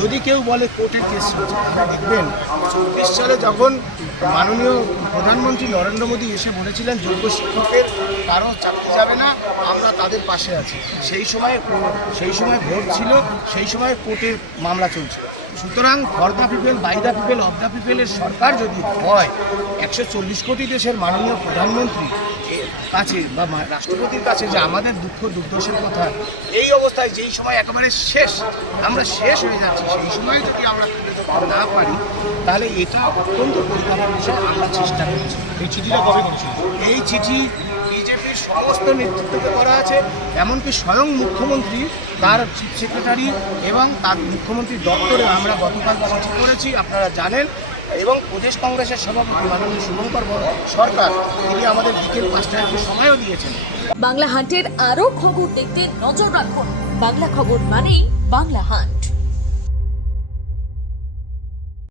যদি কেউ বলে কোর্টের কেস হচ্ছে, তাহলে দেখবেন ২৪ সালে যখন মাননীয় প্রধানমন্ত্রী নরেন্দ্র মোদী এসে বলেছিলেন যোগ্য শিক্ষকের কারো চাকরি যাবে না, আমরা তাদের পাশে আছি। সেই সময় ভোট ছিল, সেই সময় কোর্টের মামলা চলছিল। সুতরাং for the people, by the people, of the পিপলের সরকার যদি হয়, ১৪০ কোটি দেশের মাননীয় প্রধানমন্ত্রী কাছে বা রাষ্ট্রপতির কাছে যে আমাদের দুঃখ দুর্দশার কথা, এই অবস্থায় যেই সময় একেবারে আমরা শেষ হয়ে যাচ্ছি, সেই সময় যদি আমরা তুলে ধরতে না পারি, তাহলে এটা অত্যন্ত পরিতাপের বিষয়। আমরা চেষ্টা করছি। এই চিঠিটা কবে করেছিল? এই চিঠি বিজেপির সমস্ত নেতৃত্বকে করা আছে, এমনকি স্বয়ং মুখ্যমন্ত্রী, তার চিফ সেক্রেটারি এবং তার মুখ্যমন্ত্রীর দপ্তরে আমরা গতকাল চিঠি করেছি, আপনারা জানেন। এবং প্রদেশ কংগ্রেসের সভাপতি মাননীয় শুভঙ্কর সরকার, তিনি আমাদের বিকেল ৫টায় একটু সময়ও দিয়েছেন। বাংলা হান্টের আরও খবর দেখতে নজর রাখুন। বাংলা খবর মানেই বাংলা হান্ট।